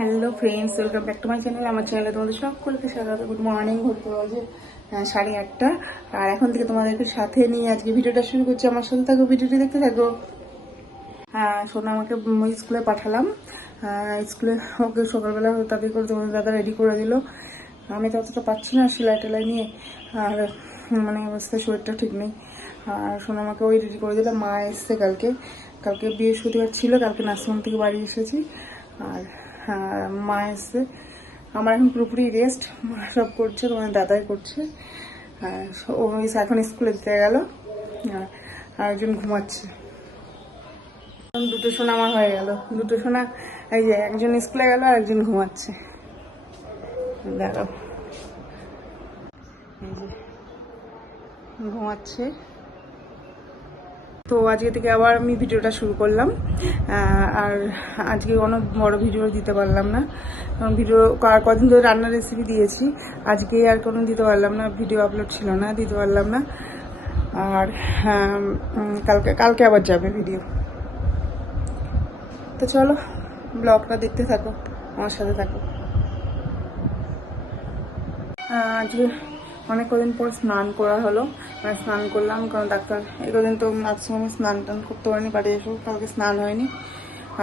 Hello friends, welcome back to my channel. আমার চ্যানেলে তোমাদের সকলকে স্বাগত। Good morning. ঘুরতে বাজে 8:30, আর এখন থেকে তোমাদেরকে সাথে নিয়ে আজকে ভিডিওটা শুরু করছি। আমার সাথে থাকো, ভিডিওটি দেখতে থাকো। সোনা আমাকে স্কুলে পাঠালাম। স্কুলে ওকে সকালবেলা তাদের করে তোমাদের দাদা রেডি করে দিল। আমি তো অতটা পাচ্ছি না সেলাই টেলাই নিয়ে, আর মানে অবস্থায় শরীরটা ঠিক নেই। আর সোনা আমাকে ওই রেডি করে দিল। মা এসছে কালকে বৃহস্পতিবার ছিল, কালকে নার্সিংহোম থেকে বাড়ি এসেছি। আর মা এসছে। আমার এখন পুরোপুরি রেস্ট, মা সব করছে, তোমার দাদাই করছে। ও এখন স্কুলে দিতে গেল, আর একজন ঘুমাচ্ছে। দুটো সোনা আমার হয়ে গেল, দুটো সোনা। এই যে একজন স্কুলে গেল আর একজন ঘুমাচ্ছে। দেখো এই যে ঘুমাচ্ছে। তো আজকে থেকে আবার আমি ভিডিওটা শুরু করলাম। আর আজকে অনেক বড় ভিডিও দিতে পারলাম না, কারণ ভিডিও কদিন ধরে রান্নার রেসিপি দিয়েছি। আজকে আর কোনো দিতে পারলাম না, ভিডিও আপলোড ছিল না, দিতে পারলাম না। আর কালকে আবার যাবে ভিডিও। তো চলো ব্লগটা দেখতে থাকো, আমার সাথে থাকো। আজকে অনেক কদিন পর স্নান করা হলো, মানে স্নান করলাম, কারণ ডাক্তার এই কদিন তো নার্সিংহোমে স্নান টান করতে পারিনি, বাড়ি এসেও কালকে স্নান হয়নি।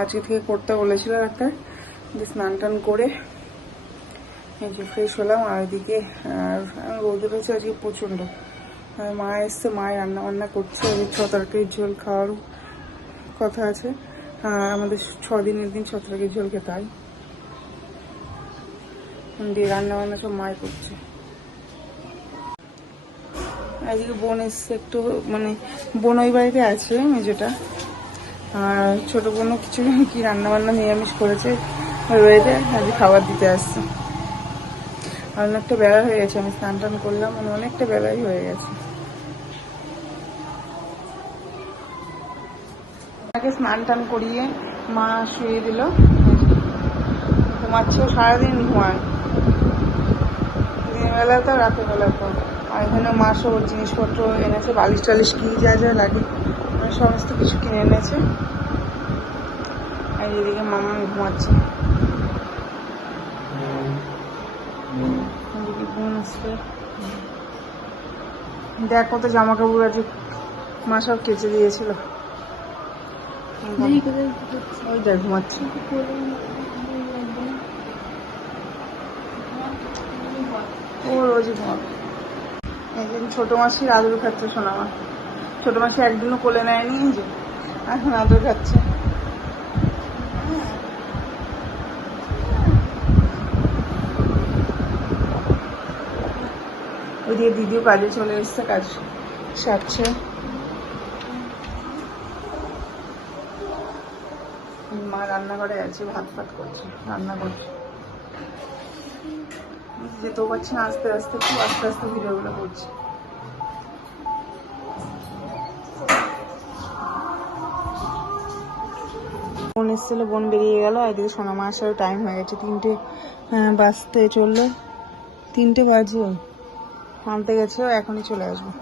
আজকে থেকে করতে বলেছিল ডাক্তার। যে স্নান টান করে এই যে ফ্রেশ হলাম। আর ওইদিকে রোদে রয়েছে আজকে প্রচণ্ড। আর মা এসছে, মায়ের রান্না বান্না করছে। 6 তরকারির ঝোল খাওয়ার কথা আছে। আমাদের 6 দিনের দিন 6 তরকারির ঝোল খেতে হয়। দিয়ে রান্না বান্না সব মায় করছে। আজকে বোন এসছে একটু, মানে বোন ওই বাড়িতে আছে মেজোটা, আর ছোট বোনও কিছু কি রান্না বান্না নিরামিষ করেছে রয়েছে, আজকে খাবার দিতে আসছে। আর অনেকটা বেলা হয়ে গেছে, আমি স্নান টান করলাম, মানে অনেকটা বেলাই হয়ে গেছে। তাকে স্নান টান করিয়ে মা শুয়ে দিল, ঘুমাচ্ছেও। সারাদিন ঘুমায়, দিনের বেলা তো রাতের বেলা তো। আর এখানে মা সব জিনিসপত্র এনেছে, বালিশ টালিশ কি যা যা লাগে সমস্ত কিছু কিনে এনেছে। আর এদিকে মামা ঘুমাচ্ছে। দেখ কত জামা কাপড় আছে, মা সব কেচে দিয়েছিল। ওই দেখ ঘুমাচ্ছে। ও রোজই ঘুমাবে। একদিন ছোট মাসির আদর খাচ্ছে সোনামা। ছোট মাসি একদিনও কোলে নেয়নি, যে এখন আদর খাচ্ছে। ওইদিকে দিদিও কাজে চলে এসছে, কাজ সারছে। মা রান্নাঘরে আছে, ভাত ফাত করছে, রান্না করছে। যেতেও পারছি না, আস্তে আস্তে খুব আস্তে আস্তে ভিডিওগুলো করছি। বোন এসেছিল, বোন বেরিয়ে গেল। এদিকে সোনামা আসার টাইম হয়ে গেছে, 3টে বাজতে চললো। 3টে বাজে, আনতে গেছে, এখনই চলে আসবে।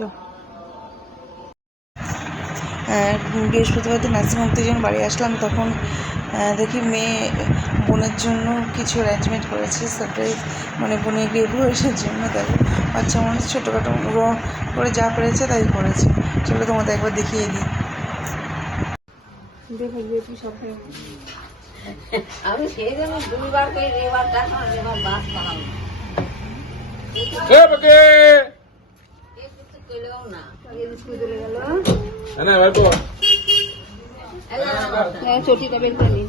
যা বৃহস্পতিবার দিন নার্সিংহোম থেকে যখন বাড়ি আসলাম, তখন দেখি মেয়ে বোনের জন্য কিছু অ্যারেঞ্জমেন্ট করেছে, সারপ্রাইজ, মানে বোনের গ্রেজুয়েশনের জন্য। দেখো বাচ্চা মানুষ ছোটোখাটো করে যা পেরেছে তাই করেছে। চলো তোমাদের একবার দেখিয়ে দিই। দেখো তুই সব আমি সেই জন্য 2বার করে রেবার টাকা রেবার বাস পালাম না। চটিটা বের করে নিন।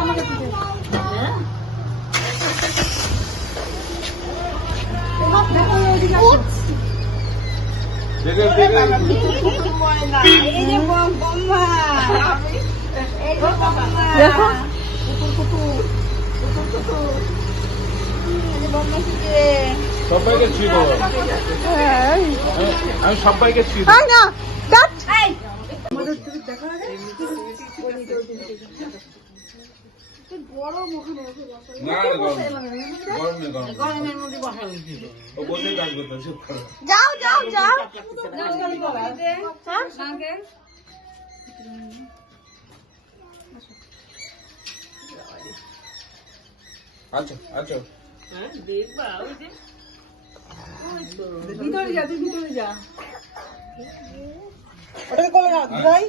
আমাকে দেখো সবাইকে আমি সবাইকে না গরমের মধ্যে বসা উচিত। ও বসে থাকবে তো, চুপ করো। যাও যাও যাও আচ্ছা আচ্ছা ভিতরে যা, তুই ভিতরে যা। ওটাকে কোলে নাও ভাই,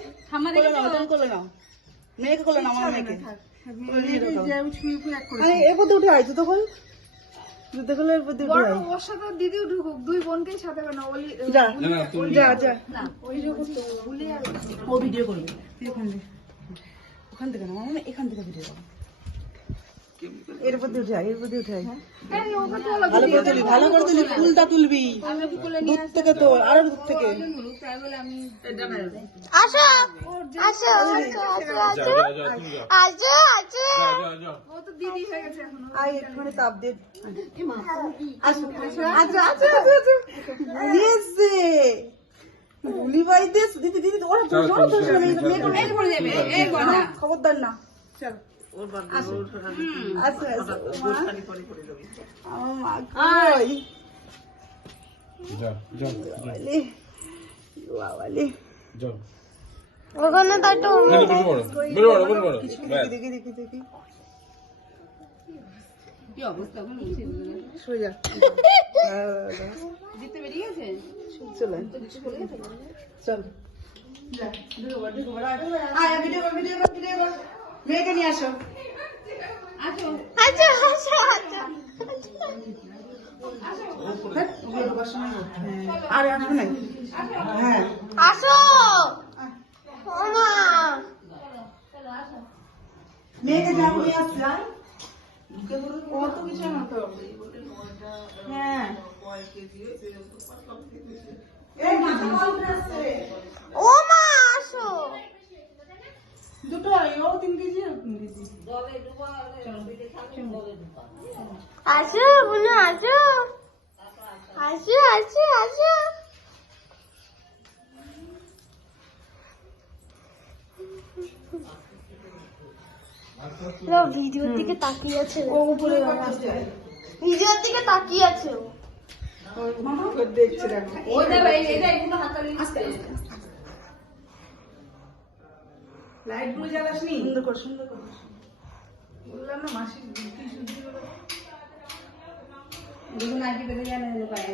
কোলে নাও, তুমি কোলে নাও, মেয়েকে কোলে নাও, আমার মেয়েকে এর মধ্যে উঠে আয় তো, তখন জুতো খুলে এর মধ্যে উঠে আয়। ওর সাথে দিদি উঠুক, দুই বোনকেই সাথে না, যা যা যা, ও ভিডিও করবে, তুই ওখান থেকে না, মানে এখান থেকে ভিডিও করবে। এর মধ্যে উঠে আয়, এর মধ্যে উঠে আয়, ভালো করে তুলি, ফুলটা তুলবি দূর থেকে, তোর আরো দূর থেকে। আসো আসো আসো আসো আসো, ও তো দিদি হয়ে গেছে এখন, আয় এখানে তাপ দে। আসো আসো আসো আসো, ইয়েসে গুলি বাই দিস দিদি দিদি, ওরা তো জোরে ধরছে না, মেয়ে পড়ে যাবে, এই বড় খবরদার না। চল আসো আসো আসো, আমার মা কই, যাও যাও বাবালে বাবালে, যাও। ওখানে তো একটু ব্যাস। দেখি দেখি দেখি কি অবস্থা এখন সোজা জিতে বেরিয়ে গেছে। চলে চল, আয় ভিডিও কর, ভিডিও কর, ভিডিও কর, মেয়েকে নিয়ে আসো। আসো আচ্ছা আচ্ছা আচ্ছা, আরে আসো নাই, হ্যাঁ আসো মেয়েকে যাবো নিয়ে আসছে, কত কিছু আনতে হবে। হ্যাঁ ও মা আসো, দুটো ও 3 কেজি আর 3 কেজি। আসো বোনো, আসো আসো আসো আসো, ভিডিওর দিকে তাকিয়ে আছে, ও উপরে ভিডিওর দিকে তাকিয়ে আছে, ও দেখছে, দেখো ওইটা এটা একটু হাততালি দিচ্ছে। লাইট গুলো জ্বালাসনি, সুন্দর কর, সুন্দর কর, বললাম না মাসি কি সুন্দর দুটো নাকি বেরিয়ে জানে যে পায়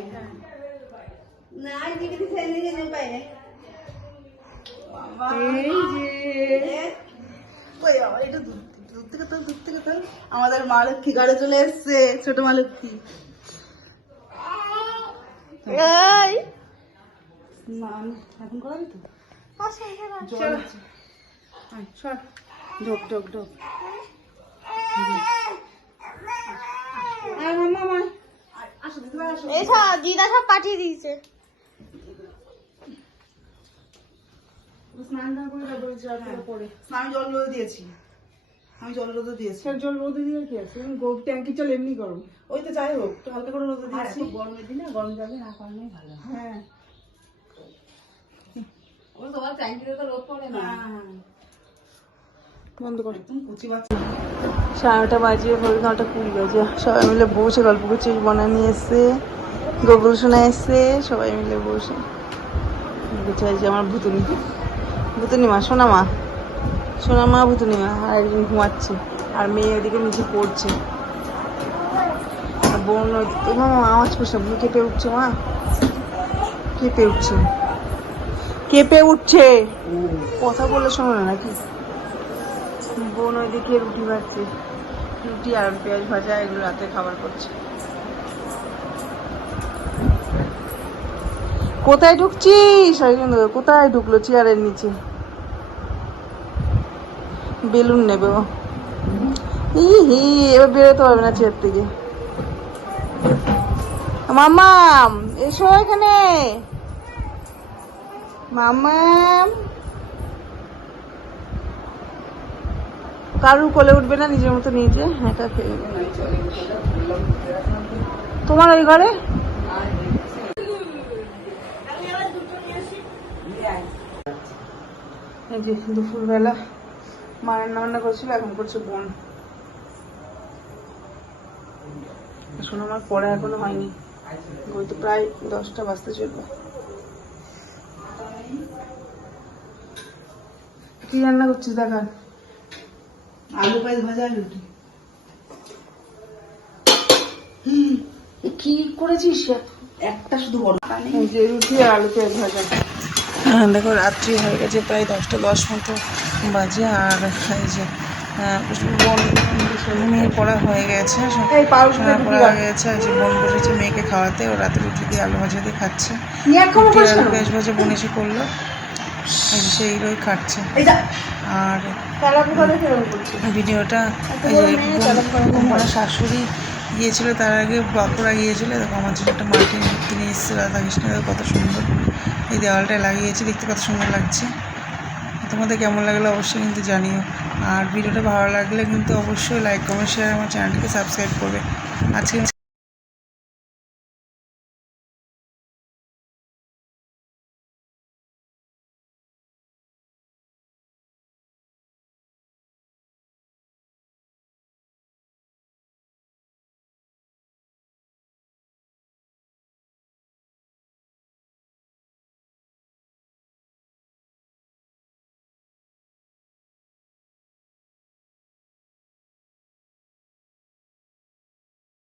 না, আই দিকে দিছে নিজে যে পায়। এই যে ওই বাবা, এটা দূর থেকে তো, দূর থেকে তো আমাদের মা লক্ষ্মী ঘরে চলে এসছে, ছোট মা লক্ষ্মী। স্নান এখন করাবি তো, জল আছে, সর ঢোক ঢোক ঢোক, আসো দিদি ভাই, আসো, দিদা সব পাঠিয়ে দিয়েছে। স্নান না করে তারপরে জল পরে, স্নান জল রোদে দিয়েছি, আমি জল রোদে দিয়েছি। জল রোদে দিয়ে কি আছে, ট্যাঙ্কি জল এমনি গরম, ওই তো যাই হোক তো হালকা করে রোদে দিয়েছি। গরমের দিনে গরম জলে না করানোই ভালো। হ্যাঁ ও তোমার ট্যাঙ্কিতে তো রোদ পড়ে না। বন্ধ কর, তুমি কুচি বাচ্চা। 9:30 বাজে, 9:20 বাজে, সবাই মিলে বসে গল্প করছে, বনা নিয়ে এসছে, গোবল শোনা এসছে, সবাই মিলে বসে চাইছে। আমার ভুতুনি, ভুতুনি মা, সোনা মা, সোনা মা, ভুতুনি মা, আর একজন ঘুমাচ্ছে, আর মেয়ে ওদিকে নিচে পড়ছে। আর বোন মামা আওয়াজ করছে, কেঁপে উঠছে, মা কেঁপে উঠছে, কেঁপে উঠছে, কথা বলে শোনো না নাকি। বোন ওইদিকে রুটি ভাজছে, রুটি আর পেঁয়াজ ভাজা, এগুলো রাতে খাবার করছে। কোথায় ঢুকছিস? কোথায় ঢুকলো? চেয়ারের নিচে বেলুন নেবে ও, হি এবার বেরোতে পারবে না চেয়ার থেকে। মামাম এসো এখানে, মামাম। কারুর কোলে উঠবে না, নিজের মতো নিজে একা খেয়ে। তোমার ওই ঘরে এই যে দুপুরবেলা মা রান্না বান্না করছিল, এখন করছে বোন। শোনো আমার পড়া এখনো হয়নি, ওই তো প্রায় 10টা বাজতে চলবে। কি রান্না করছিস দেখান? আলু পেঁয়াজ ভাজা রুটি। কি করেছিস? একটা শুধু বড় এই যে রুটি আর আলু পেঁয়াজ ভাজা। দেখো রাত্রি হয়ে গেছে, প্রায় 10টা 10 মতো বাজে। আর এই যে মেয়ের পড়া হয়ে গেছে, পড়া হয়ে গেছে। এই যে বোন বসেছে মেয়েকে খাওয়াতে, ও রাতে রুটি দিয়ে আলু ভাজা দিয়ে খাচ্ছে। রুটি আর আলু পেঁয়াজ ভাজা বোন এসে করলো, এই যে সেইগুলোই খাচ্ছে। আর ভিডিওটা এই যে বোন শাশুড়ি গিয়েছিল, তার আগে বাঁকুড়া গিয়েছিল। দেখো আমার জন্য একটা মার্টিন কিনে এসেছে রাধাকৃষ্ণ, কত সুন্দর। এই দেওয়ালটায় লাগিয়েছি, দেখতে কত সুন্দর লাগছে। তোমাদের কেমন লাগলো অবশ্যই কিন্তু জানিও। আর ভিডিওটা ভালো লাগলে কিন্তু অবশ্যই লাইক কমেন্ট শেয়ার, আমার চ্যানেলটিকে সাবস্ক্রাইব করবে। আজকে